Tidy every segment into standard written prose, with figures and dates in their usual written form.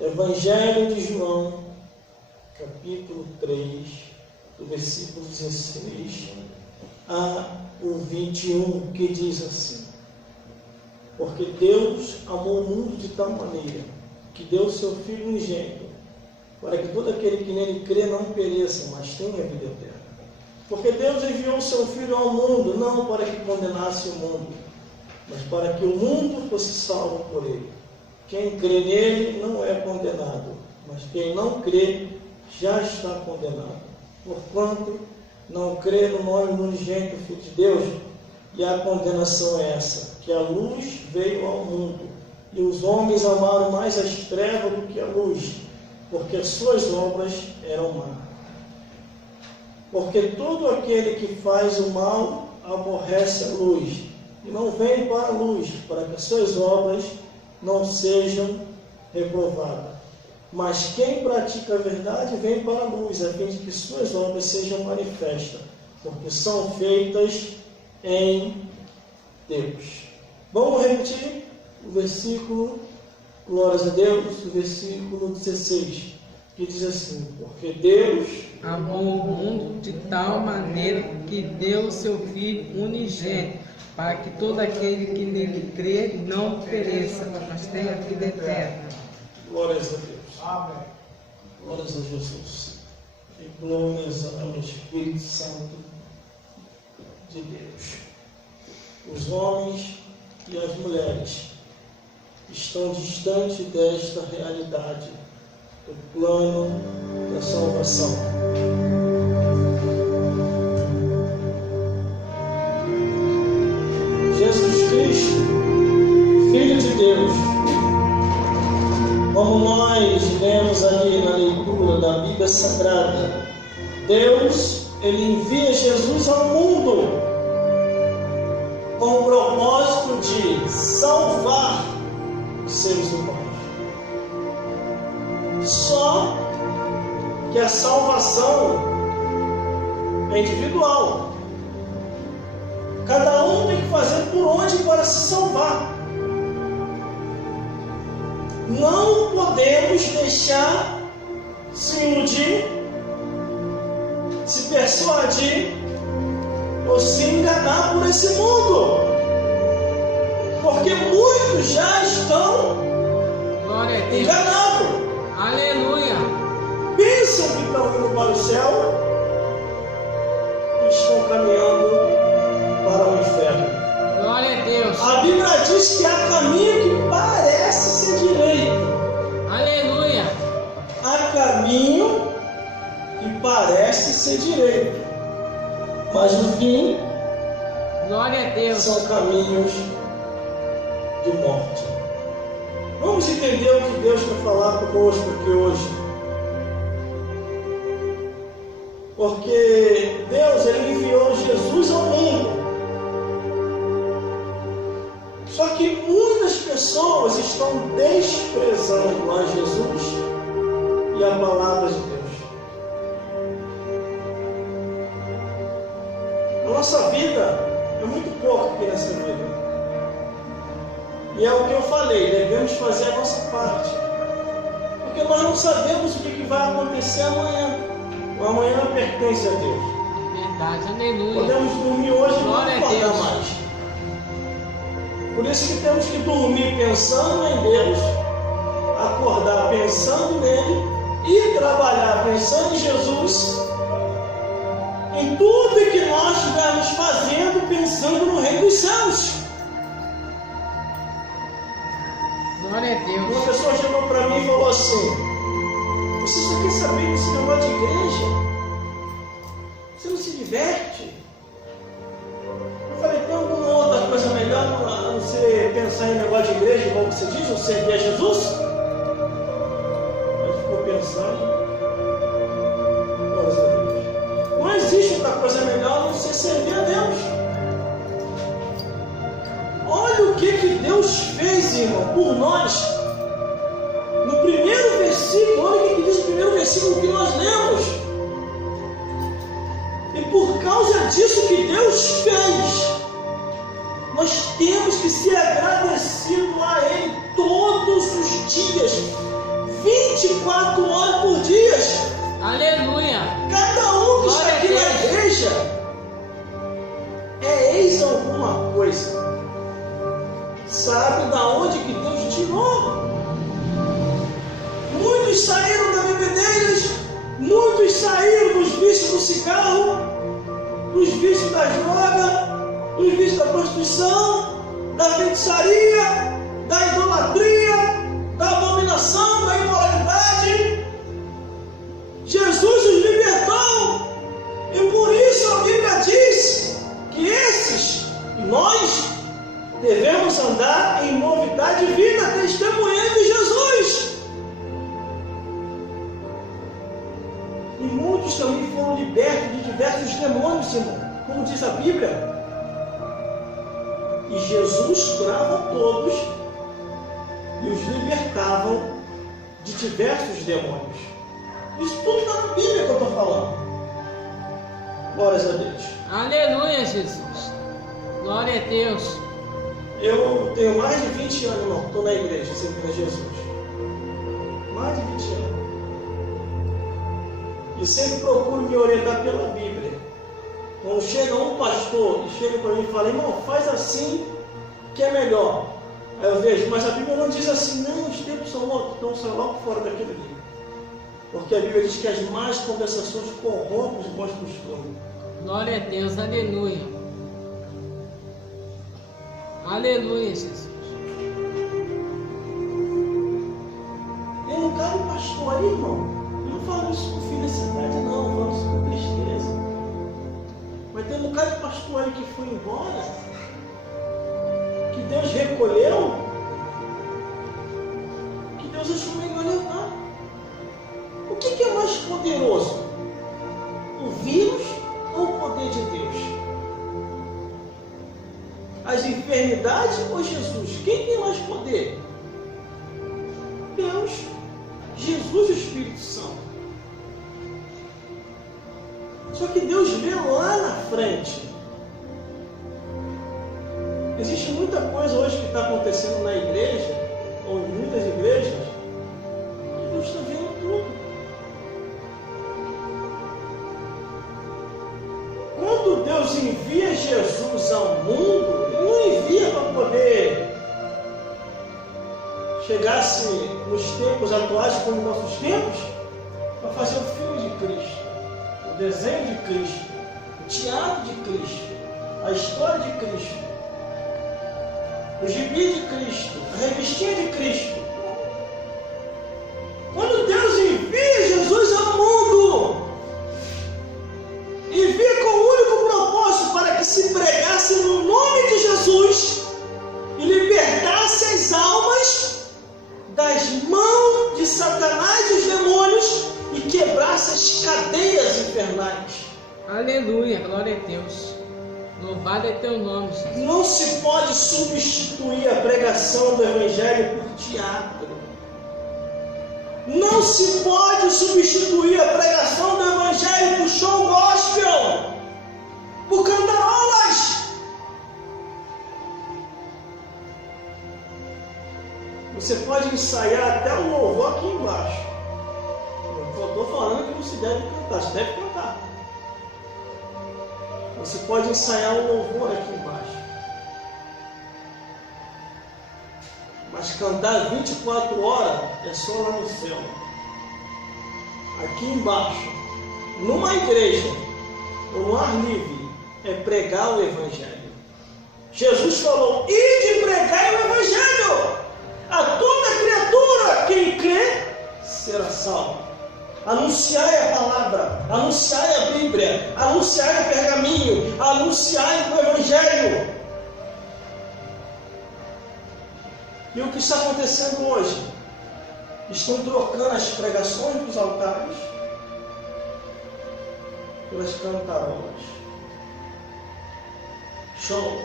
Evangelho de João, capítulo 3, do versículo 16 a o 21, que diz assim: porque Deus amou o mundo de tal maneira que deu o seu Filho unigênito, para que todo aquele que nele crê não pereça, mas tenha vida eterna. Porque Deus enviou o seu Filho ao mundo, não para que condenasse o mundo, mas para que o mundo fosse salvo por ele. Quem crê nele não é condenado, mas quem não crê já está condenado, porquanto não crê no nome unigênito do Filho de Deus. E a condenação é essa, que a luz veio ao mundo, e os homens amaram mais as trevas do que a luz, porque as suas obras eram más. Porque todo aquele que faz o mal aborrece a luz, e não vem para a luz, para que as suas obras não sejam reprovadas. Mas quem pratica a verdade vem para a luz, a fim de que suas obras sejam manifestas, porque são feitas em Deus. Vamos repetir o versículo, glórias a Deus, o versículo 16, que diz assim: porque Deus amou o mundo de tal maneira que deu o seu Filho unigênito, para que todo aquele que nele crê não pereça, mas tenha vida eterna. Glórias a Deus. Amém. Glórias a Jesus. E glórias ao Espírito Santo de Deus. Os homens e as mulheres estão distantes desta realidade, do plano da salvação. Jesus Cristo, Filho de Deus, como nós lemos ali na leitura da Bíblia Sagrada, Deus, Ele envia Jesus ao mundo com o propósito de salvar os seres humanos. Só que a salvação é individual. Cada um tem que fazer por onde para se salvar. Não podemos deixar se iludir, se persuadir ou se enganar por esse mundo, porque muitos já estão enganados. Aleluia! Pensam que estão indo para o céu e estão caminhando para o inferno. Glória a Deus! A Bíblia diz que há caminho que parece ser direito. Aleluia! Há caminho que parece ser direito, mas no fim, glória a Deus, são caminhos de morte. Vamos entender o que Deus quer falar conosco aqui hoje. Porque Deus, Ele enviou Jesus ao mundo. Só que muitas pessoas estão desprezando a Jesus e a palavra de Deus. A nossa vida é muito pouco aqui nessa vida. E é o que eu falei, devemos fazer a nossa parte. Porque nós não sabemos o que vai acontecer amanhã. O amanhã não pertence a Deus. Verdade, aleluia. Podemos dormir hoje e não Glória a acordar Deus. mais. Por isso que temos que dormir pensando em Deus, acordar pensando nele e trabalhar pensando em Jesus, em tudo que nós estivermos fazendo pensando no Reino dos Céus. Glória a Deus. Uma pessoa chegou para mim e falou assim: você só quer saber desse negócio de igreja? Você não se diverte? Eu falei, tem alguma outra coisa melhor a não ser pensar em negócio de igreja, como você diz, ou servir a Jesus? Ele ficou pensando. Não existe outra coisa melhor a não ser servir a Deus. Olha o que Deus fez, irmão, por nós. No primeiro versículo, olha o que diz o primeiro versículo que nós lemos. E por causa disso que Deus fez, nós temos que ser agradecidos a Ele todos os dias, 24 horas por dia. Aleluia. Cada um que está Glória a aqui na Deus. igreja é ex alguma coisa. Sabe da onde que Deus tirou. Muitos saíram da bebedeiras, muitos saíram dos vícios do cigarro, dos vícios da droga, dos vícios da prostituição, da feitiçaria, da idolatria, da abominação, da imoralidade. Jesus os libertou, e por isso a Bíblia diz que esses, nós, devemos andar em novidade de vida, testemunhando Jesus. E muitos também foram libertos de diversos demônios, irmão, como diz a Bíblia. E Jesus curava todos e os libertavam de diversos demônios. Isso tudo está na Bíblia que eu estou falando. Glórias a Deus. Aleluia, Jesus. Glória a Deus. Eu tenho mais de 20 anos, irmão, estou na igreja, servindo a Jesus. Mais de 20 anos. E sempre procuro me orientar pela Bíblia. Quando chega um pastor e chega para mim e fala, irmão, faz assim que é melhor. Aí eu vejo, mas a Bíblia não diz assim, não, os tempos são outros, então sai logo fora daquilo ali. Porque a Bíblia diz que as más conversações corrompem os bons costumes. Glória a Deus. Aleluia. Aleluia, Jesus. Eu não quero pastor aí, irmão. Eu não falo isso com felicidade, não. Eu falo isso com tristeza. Mas tem um bocado de pastor aí que foi embora, que Deus recolheu, que Deus achou melhor levar. O que é mais poderoso? O vírus ou o poder de Deus? As enfermidades ou Jesus? Quem tem mais poder? Deus, Jesus e o Espírito Santo. Só que Deus vê lá na frente. Existe muita coisa hoje que está acontecendo na igreja, ou em muitas igrejas, que Deus está vendo tudo. Quando Deus envia Jesus ao mundo, Ele não envia para poder chegasse nos tempos atuais, como nos nossos tempos, para fazer o filme de Cristo, o desenho de Cristo, o teatro de Cristo, a história de Cristo, o gibi de Cristo, a revistinha de Cristo. Quando Deus envia Jesus ao mundo, envia com o único propósito para que se pregasse no nome de Jesus e libertasse as almas das mãos de Satanás e os demônios e quebrasse as cadeias infernais. Aleluia, glória a Deus. Louvado é teu nome, Jesus. Não se pode substituir a pregação do Evangelho por teatro. Não se pode substituir a pregação do Evangelho por show gospel, por cantarolas. Você pode ensaiar até o louvor aqui embaixo. Eu estou falando que não se deve cantar, se deve cantar. Você pode ensaiar o louvor aqui embaixo. Mas cantar 24 horas é só lá no céu. Aqui embaixo, numa igreja ou no ar livre, é pregar o Evangelho. Jesus falou, ide pregar o Evangelho a toda criatura. Quem crê será salvo. Anunciai a palavra, anunciai a Bíblia, anunciai o pergaminho, anunciai o Evangelho. E o que está acontecendo hoje? Estão trocando as pregações dos altares pelas cantarolas. Show.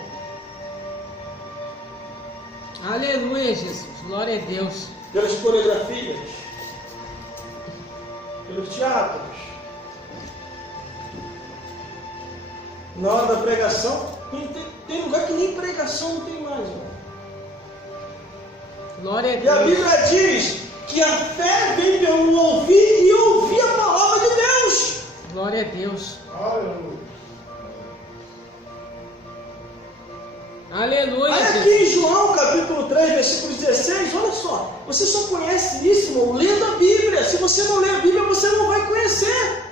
Aleluia, Jesus. Glória a Deus. Pelas coreografias, pelos teatros. Na hora da pregação, tem lugar que nem pregação não tem mais, irmão. Glória a Deus. E a Bíblia diz que a fé vem pelo Aleluia. Aí aqui em João capítulo 3, versículo 16, olha só, você só conhece isso, irmão, lendo a Bíblia. Se você não lê a Bíblia, você não vai conhecer.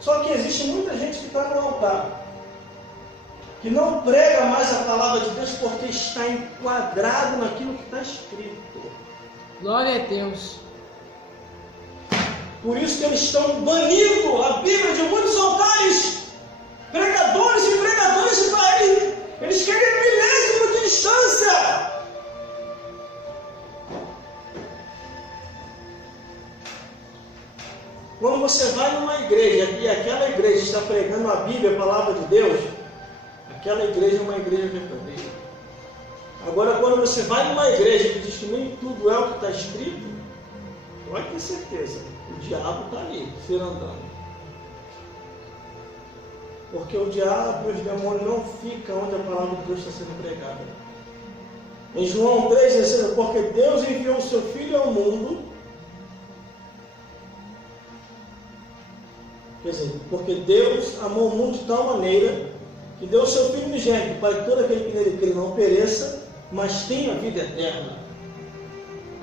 Só que existe muita gente que está no altar, que não prega mais a palavra de Deus porque está enquadrado naquilo que está escrito. Glória a Deus. Por isso que eles estão banindo a Bíblia de muitos altares. Pregadores e pregadores para eles. Eles querem milésimo de distância. Quando você vai numa igreja e aquela igreja está pregando a Bíblia, a palavra de Deus, aquela igreja é uma igreja verdadeira. Agora, quando você vai numa igreja que diz que nem tudo é o que está escrito, pode ter certeza, o diabo está ali, andando. Porque o diabo e os demônios não ficam onde a palavra de Deus está sendo pregada. Em João 3,16, porque Deus enviou o seu Filho ao mundo. Quer dizer, porque Deus amou o mundo de tal maneira que deu o seu Filho unigênito para que todo aquele que nele crê não pereça, mas tenha vida eterna.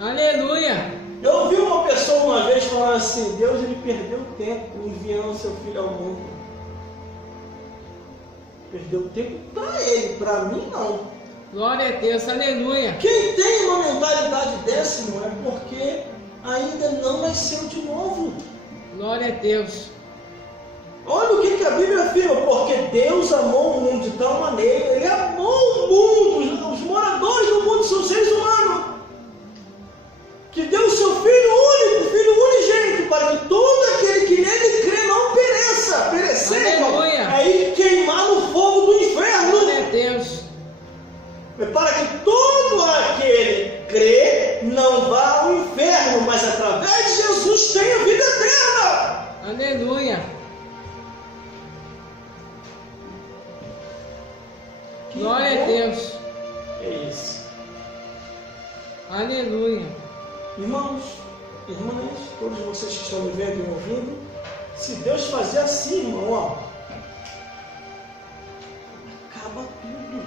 Aleluia. Eu ouvi uma pessoa uma vez falar assim: Deus ele perdeu tempo enviando o seu Filho ao mundo. Perdeu tempo para ele, para mim não. Glória a Deus, aleluia. Quem tem uma mentalidade dessa, irmão, é porque ainda não nasceu de novo. Glória a Deus. Olha o que a Bíblia afirma: porque Deus amou o mundo de tal maneira, Ele amou o mundo, os moradores do mundo são seres humanos, que deu o seu Filho único, Filho unigênito, para que todo aquele que nele crê não pereça. Perecer, irmão, é ir queimar no fogo do inferno. Glória a Deus. Para que todo aquele que crê não vá ao inferno, mas através de Jesus tenha vida eterna. Aleluia. Glória a Deus. É isso. Aleluia. Irmãos, irmãs, todos vocês que estão me vendo e me ouvindo, se Deus fazer assim, irmão, ó, acaba tudo,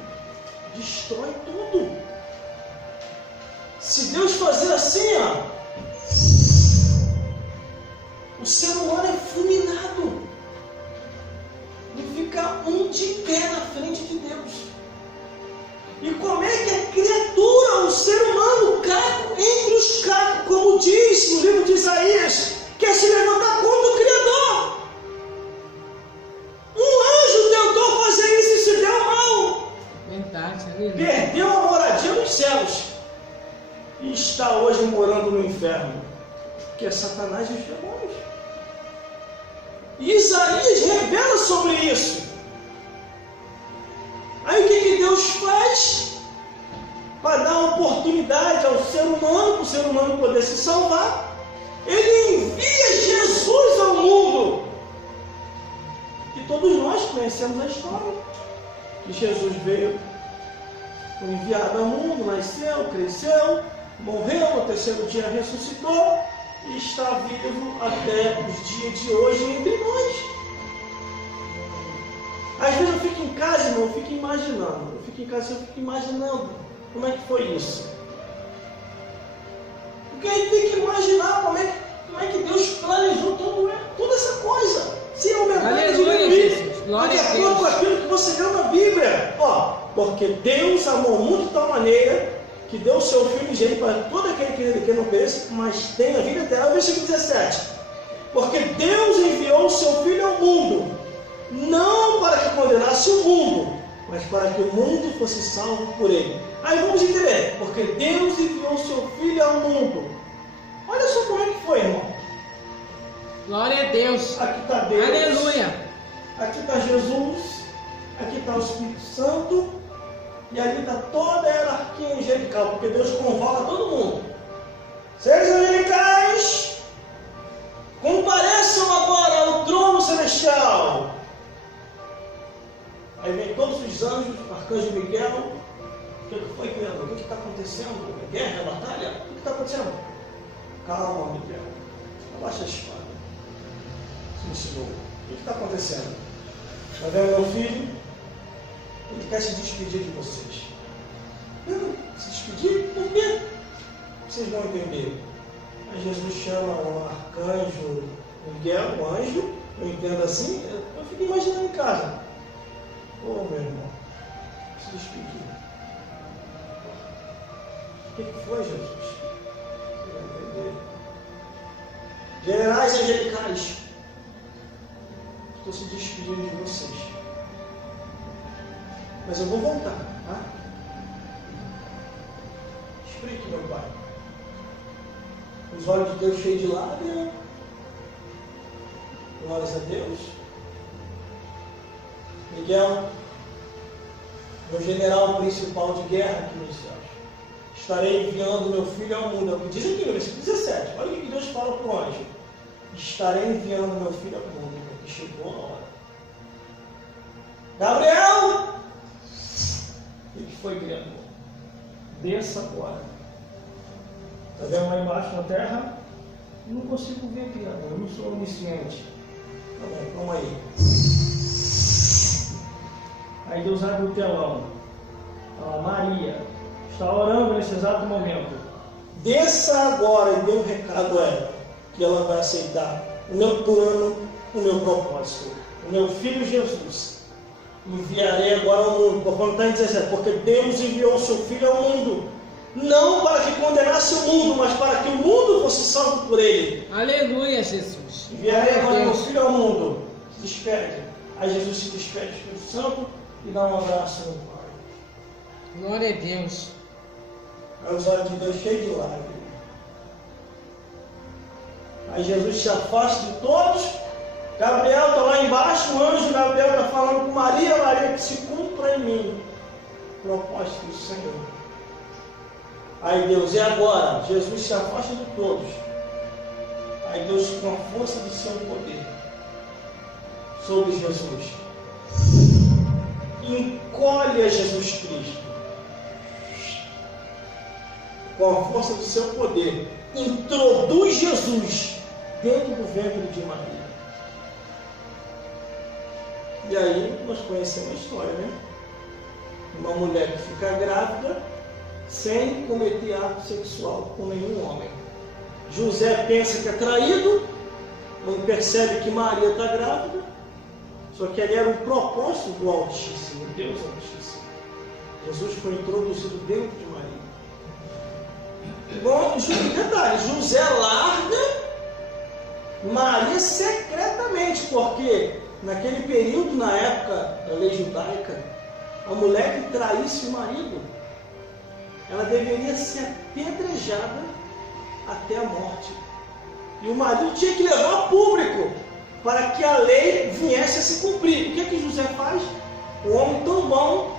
destrói tudo. Se Deus fazer assim, ó, o ser humano é fulminado, não fica um de pé na frente de Deus. E como é que a criatura, o ser humano, caco entre os cacos, como diz no livro de Isaías, quer se levantar contra o Criador? Um anjo tentou fazer isso e se deu mal. Verdade, aleluia. Perdeu a moradia nos céus e está hoje morando no inferno, que é Satanás e os demônios. E Isaías revela sobre isso. Aí o que Deus faz? Para dar oportunidade ao ser humano, para o ser humano poder se salvar, Ele envia Jesus ao mundo. E todos nós conhecemos a história. Que Jesus veio, foi enviado ao mundo, nasceu, cresceu, morreu, no terceiro dia ressuscitou e está vivo até os dias de hoje entre nós. Às vezes eu fico em casa, irmão, eu fico imaginando. Eu fico em casa e eu fico imaginando como é que foi isso. Porque a gente tem que imaginar como é que Deus planejou toda essa coisa. Se aumentar e diminuir, de acordo com aquilo que você leu na Bíblia. Ó, porque Deus amou o mundo de tal maneira que deu o seu Filho unigênito para todo aquele que nele não pereça, mas tenha vida eterna. Versículo 17. Porque Deus enviou o seu Filho ao mundo, não para que condenasse o mundo, mas para que o mundo fosse salvo por ele. Aí vamos entender, porque Deus enviou o seu Filho ao mundo. Olha só como é que foi, irmão. Glória a Deus. Aqui está Deus. Aleluia. Aqui está Jesus. Aqui está o Espírito Santo. E ali está toda a hierarquia angelical, porque Deus convoca todo mundo. Seres angelicais, compareçam agora ao trono celestial. Aí vem todos os anjos, o arcanjo Miguel. O que foi, Pedro? O que está acontecendo? É guerra, é batalha? O que está acontecendo? Calma, Miguel. Abaixa a espada. Se ensinou. O que está acontecendo? Está vendo meu filho? Ele quer se despedir de vocês. Não, se despedir? Por quê? Vocês vão entender. Aí Jesus chama o arcanjo Miguel, o anjo, eu entendo assim, eu fico imaginando em casa. Ô meu irmão, se despedir. O que foi, Jesus? Você vai entender. Generais angelicais, estou se despedindo de vocês. Mas eu vou voltar, tá? Explique, meu pai. Os olhos de Deus cheios de lágrimas. Glórias a Deus. Miguel, meu general principal de guerra aqui nos céus. Estarei enviando meu filho ao mundo. É o que diz aqui no versículo 17. Olha o que Deus fala para o anjo. Estarei enviando meu filho ao mundo, porque chegou a hora. Gabriel! O que foi, Guilherme? Desça agora. Está vendo lá embaixo na terra? Eu não consigo ver, Guilherme. Eu não sou onisciente. Tá bom, calma aí. Aí Deus abre o telão. Então, Maria está orando nesse exato momento. Desça agora e dê um recado a ela, que ela vai aceitar o meu plano, o meu propósito. O meu filho Jesus enviarei agora ao mundo. Quando está em 17, porque Deus enviou o seu filho ao mundo, não para que condenasse o mundo, mas para que o mundo fosse salvo por ele. Aleluia, Jesus. Enviarei agora meu filho ao mundo. Se despede. Aí Jesus se despede do Espírito Santo e dá um abraço no Pai. Glória a Deus. Aí os olhos de Deus cheios de lágrimas. Aí Jesus se afasta de todos. Gabriel está lá embaixo. O anjo Gabriel está falando com Maria. Maria, que se cumpra em mim o propósito do Senhor. Aí Deus, e agora? Jesus se afasta de todos. Aí Deus, com a força do seu poder, sobre Jesus, encolhe a Jesus Cristo. Com a força do seu poder, introduz Jesus dentro do ventre de Maria. E aí nós conhecemos a história, né? Uma mulher que fica grávida sem cometer ato sexual com nenhum homem. José pensa que é traído, não percebe que Maria está grávida, só que ali era um propósito do Altíssimo, Deus Altíssimo. Jesus foi introduzido dentro de Maria. Bom, detalhe, José larga Maria secretamente, porque naquele período, na época da lei judaica, a mulher que traísse o marido, ela deveria ser apedrejada até a morte. E o marido tinha que levar a público para que a lei viesse a se cumprir. O que é que José faz? Um homem tão bom,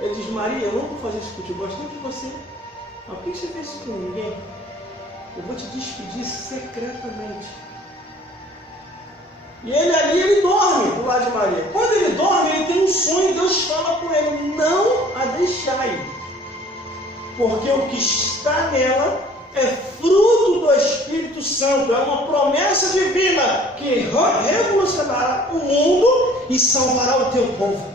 ele diz: Maria, eu não vou fazer isso contigo, eu gosto tanto de você. Mas por que você fez isso com ninguém? Eu vou te despedir secretamente. E ele ali, ele dorme do lado de Maria. Quando ele dorme, ele tem um sonho e Deus fala com ele: não a deixai, porque o que está nela é fruto do Espírito Santo, é uma promessa divina que revolucionará o mundo e salvará o teu povo.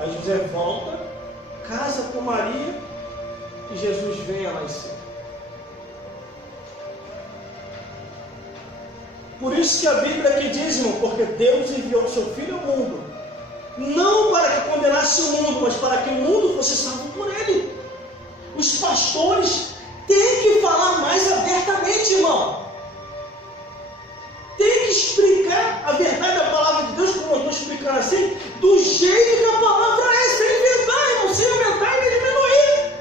Aí José volta, casa com Maria e Jesus vem a nascer. Por isso que a Bíblia aqui diz, irmão, porque Deus enviou o seu Filho ao mundo, não para que condenasse o mundo, mas para que o mundo fosse salvo por ele. Os pastores têm que falar mais abertamente, irmão. Tem que explicar a verdade da palavra de Deus, como eu estou explicando assim, do jeito que a palavra é, sem inventar, irmão, sem aumentar e nem diminuir.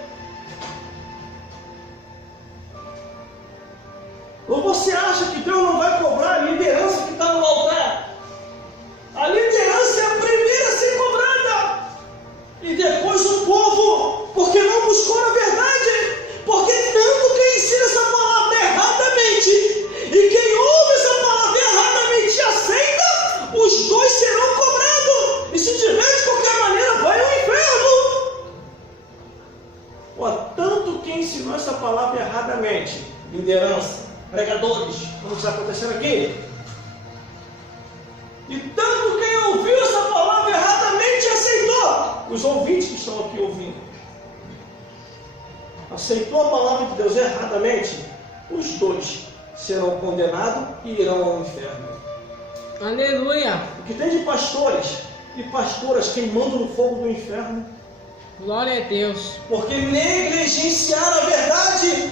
Ou você acha que Deus não vai cobrar a liderança que está no altar? A liderança é a primeira a ser cobrada. E depois o povo, porque não buscou a verdade. Porque tanto quem ensina essa palavra erradamente e quem ouve essa palavra erradamente e aceita, os dois serão cobrados. E se tiver de qualquer maneira, vai ao inferno. Tanto quem ensinou essa palavra erradamente, liderança, pregadores, como está acontecendo aqui, e tanto quem ouviu essa palavra erradamente os ouvintes que estão aqui ouvindo, aceitou a palavra de Deus erradamente, os dois serão condenados e irão ao inferno. Aleluia! O que tem de pastores e pastoras queimando no fogo do inferno? Glória a Deus! Porque negligenciaram a verdade,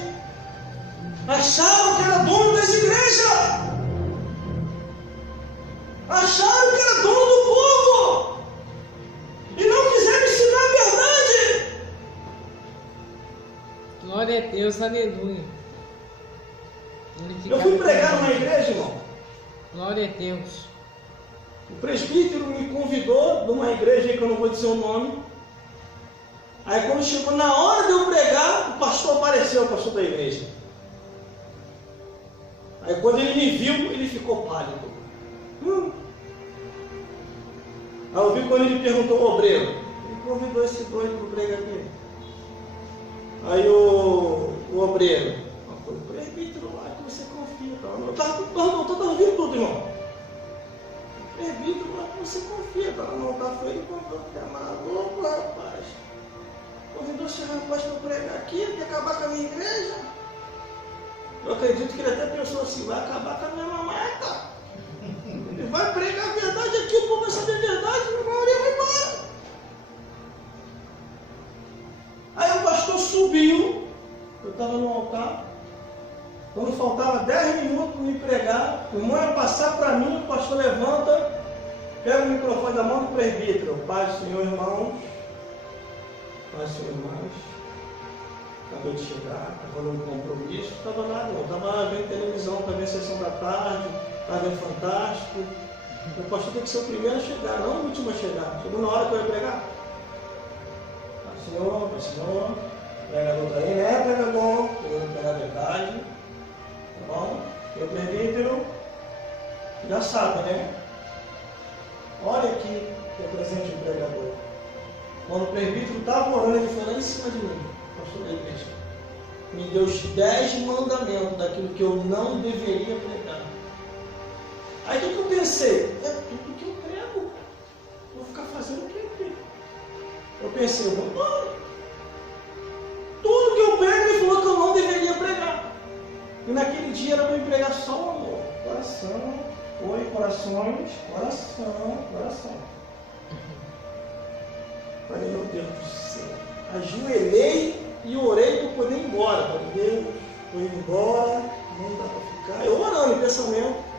acharam que era dono das igrejas, acharam que era dono do povo e não quiseram ensinar a verdade. Glória a Deus, aleluia! Eu fui pregar numa igreja, irmão. Glória a Deus. O presbítero me convidou de uma igreja que eu não vou dizer o nome. Aí quando chegou na hora de eu pregar, o pastor apareceu, o pastor da igreja. Aí quando ele me viu, ele ficou pálido. Aí eu vi quando ele perguntou ao obreiro, ele convidou esse doido para pregar aqui. Aí o obreiro, o presbítero lá que você confia. Eu estava ouvindo tudo, irmão. O presbítero lá que você confia. Não está foi ele contou que é maluco, rapaz. Convidou esse rapaz para pregar aqui, quer acabar com a minha igreja. Eu acredito que ele até pensou assim, vai acabar com a minha mamata. Ele vai pregar a verdade aqui, o povo vai saber a verdade, a maioria vai embora. Aí o pastor subiu, eu estava no altar, quando faltava 10 minutos para me pregar, o irmão ia passar para mim, o pastor levanta, pega o microfone da mão do presbítero, Pai do Senhor, irmãos, Pai do Senhor, irmãos, acabei de chegar, estava no compromisso, estava nada, não, estava vendo televisão, estava vendo sessão da tarde, estava vendo Fantástico. O pastor tem que ser o primeiro a chegar, não o último a chegar. Chegou na hora que eu ia pregar. Senhor, pregador está aí, né, pregador? Eu pregar a verdade, tá bom? Eu presbítero, já sabe, né? Olha aqui que é presente do pregador. Quando o presbítero estava orando, ele foi lá em cima de mim, pastor da igreja. Me deu os 10 mandamentos daquilo que eu não deveria pregar. Aí o que eu pensei? É tudo que eu prego. Vou ficar fazendo o quê aqui? Eu pensei, eu vou embora. Tudo que eu prego, ele falou que eu não deveria pregar. E naquele dia era para eu pregar só o amor. Coração, oi, corações, coração. Falei, meu Deus do céu. Ajoelhei e orei para poder ir embora. Falei, Deus, vou ir embora, não dá para ficar. Eu orando em pensamento.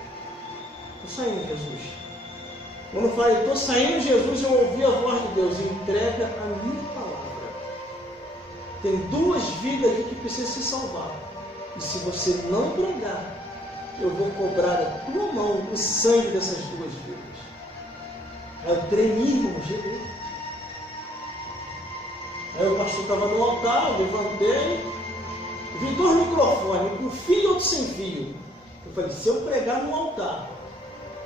Estou saindo, Jesus. Quando eu falei, estou saindo, Jesus, eu ouvi a voz de Deus, entrega a minha palavra. Tem 2 vidas aqui que precisam se salvar. E se você não pregar, eu vou cobrar a tua mão o sangue dessas 2 vidas. Aí eu tremi, irmão, gelei. Aí o pastor estava no altar, eu levantei, vi 2 microfones, um fio e outro sem fio. Eu falei, se eu pregar no altar,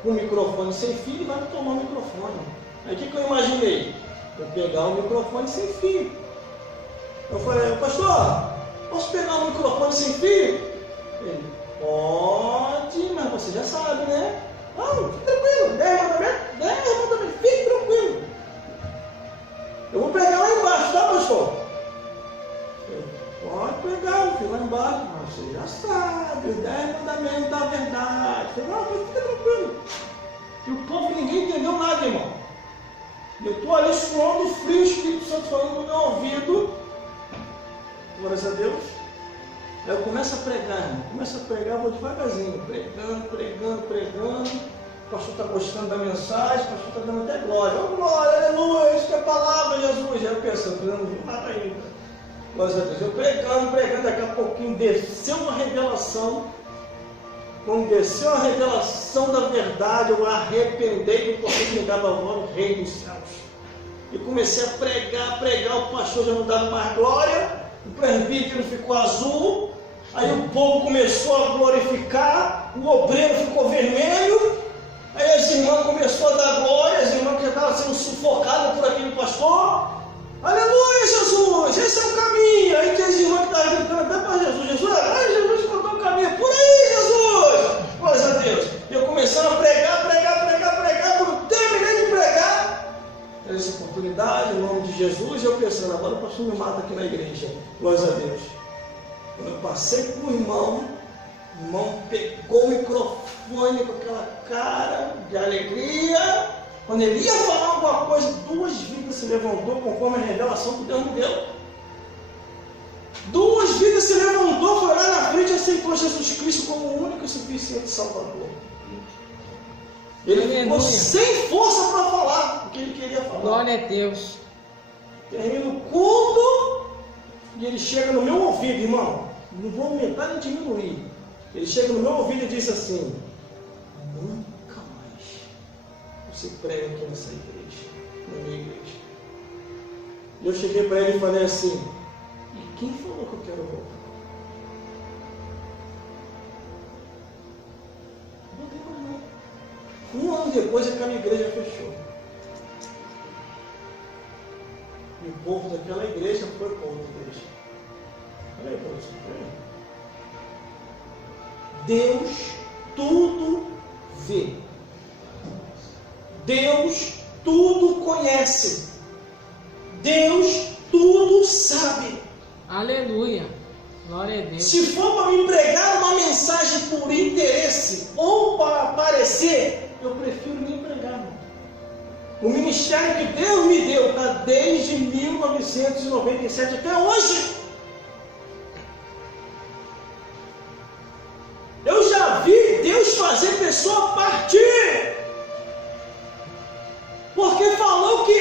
com o microfone sem fio, ele vai me tomar o microfone. Aí o que eu imaginei? Eu pegar o microfone sem fio. Eu falei, pastor, posso pegar o microfone sem fio? Ele, pode, mas você já sabe, né? Não, fique tranquilo, 10 mandamentos, fique tranquilo. Eu vou pegar lá embaixo, tá, pastor? Pode pegar, filho, lá embaixo, mas você já sabe, os 10 mandamentos da verdade. Não, fica tranquilo. E o povo, ninguém entendeu nada, irmão. Eu estou ali suando frio, o Espírito Santo falando no meu ouvido. Glórias a Deus. Aí eu começo a pregar, irmão. Começo a pregar, vou devagarzinho, pregando. O pastor está gostando da mensagem, o pastor está dando até glória. Oh, glória, aleluia, isso que é a palavra, Jesus. Já eu pensando, eu não vi nada ainda. Glórias a Deus. Eu pregando, daqui a pouquinho desceu uma revelação. Quando desceu a revelação da verdade, eu arrependei do porquê que me dava agora o Rei dos Céus. E comecei a pregar, o pastor já não dava mais glória, o presbítero ficou azul, aí o povo começou a glorificar, o obreiro ficou vermelho, aí as irmãs começaram a dar glória, as irmãs que já estavam sendo sufocadas por aquele pastor. Aleluia, Jesus, esse é o caminho. Aí tinha as irmãs que estavam gritando até para Jesus, Jesus contou o caminho, por aí, Jesus. Glórias a Deus. E eu começando a pregar, quando terminei de pregar, essa oportunidade, em nome de passei para o irmão pegou o microfone com aquela cara de alegria. Quando ele ia falar alguma coisa, 2 vidas se levantou conforme a revelação que Deus me deu. 2 vidas se levantou, foi lá na frente e aceitou Jesus Cristo como o único e suficiente Salvador. Ele ficou sem força para falar o que ele queria falar. Glória a Deus. Termina o culto e ele chega no meu ouvido, irmão. Não vou aumentar nem diminuir. Ele chega no meu ouvido e diz assim: nunca mais você prega aqui nessa igreja, na minha igreja. E eu cheguei para ele e falei assim: e quem falou que eu quero voltar? Não tem mais não. 1 ano depois aquela igreja fechou. E o povo daquela igreja foi para outra igreja. Olha aí para você. Deus tudo vê. Deus tudo conhece. Deus tudo sabe. Aleluia. Glória a Deus. Se for para me pregar uma mensagem por interesse ou para aparecer, eu prefiro nem pregar, irmão. O ministério que Deus me deu está desde 1997 até hoje. Eu já vi Deus fazer pessoa partir, porque falou que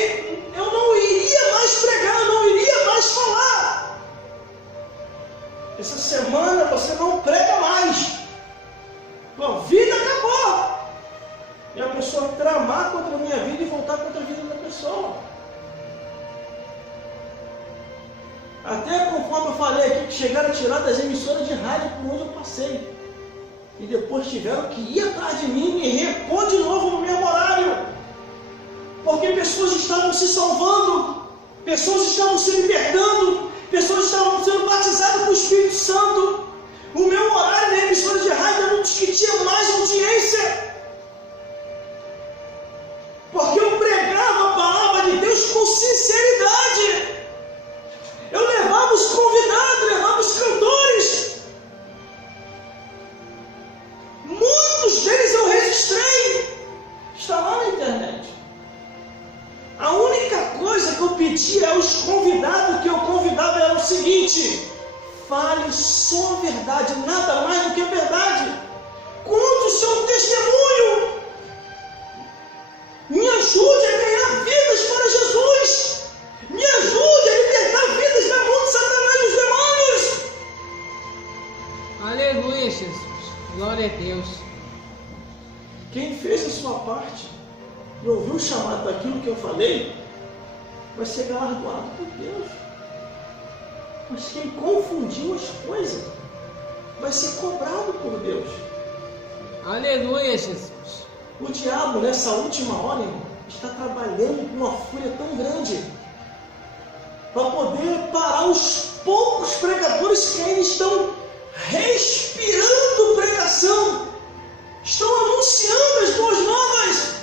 eu não iria mais pregar, eu não iria mais falar. Essa semana você não prega mais, tua vida acabou. E a pessoa tramar contra a minha vida e voltar contra a vida da pessoa. Até conforme eu falei aqui, que chegaram a tirar das emissoras de rádio por onde eu passei. E depois tiveram que ir atrás de mim e repor de novo no mesmo horário. Porque pessoas estavam se salvando, pessoas estavam se libertando, pessoas estavam sendo batizadas com o Espírito Santo. O meu horário na emissora de rádio era um dos que tinha mais audiência. Porque eu pregava a palavra de Deus com sinceridade. Eu levava os convidados, levava os cantores. Muitos deles eu registrei. Está lá na internet. A única coisa que eu pedia aos convidados que eu convidava era o seguinte: fale só a verdade, nada mais do que a verdade. Conte o seu testemunho. Me ajude a ganhar vidas para Jesus. Me ajude a libertar vidas da mão de Satanás e dos demônios. Aleluia, Jesus. Glória a Deus. Quem fez a sua parte e ouviu o chamado daquilo que eu falei, vai ser galardoado por Deus. Mas quem confundiu as coisas, vai ser cobrado por Deus. Aleluia, Jesus. O diabo, nessa última hora, irmão, está trabalhando com uma fúria tão grande para poder parar os poucos pregadores que ainda estão respirando pregação, estão anunciando as boas novas.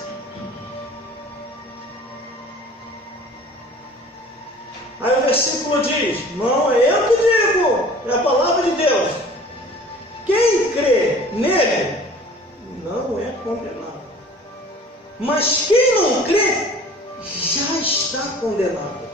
Aí o versículo diz: não é eu que digo, é a palavra de Deus. Quem crê nele não é condenado. Mas quem não crê já está condenado.